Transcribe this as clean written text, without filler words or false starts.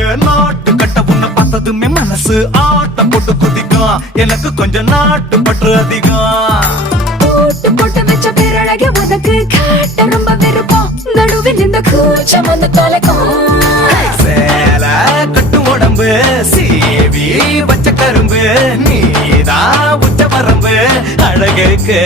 ஏன் நாட்டு கட்ட உன்னை பார்த்ததுமே மனசு ஆட்டம் போட்டு குதிக்கும். எனக்கு கொஞ்சம் நாட்டு பற்று அதிகம். போட்டு போட்டு வச்ச பேரழக உனக்கு காட்ட ரொம்ப விருப்பம். நடுவில் இந்த கூச்சம் வந்து தொலைக்கும். சேல கட்டு உடம்பு சீவி வச்ச கரும்பு நீதான் உச்ச வரம்பு அழகுக்கு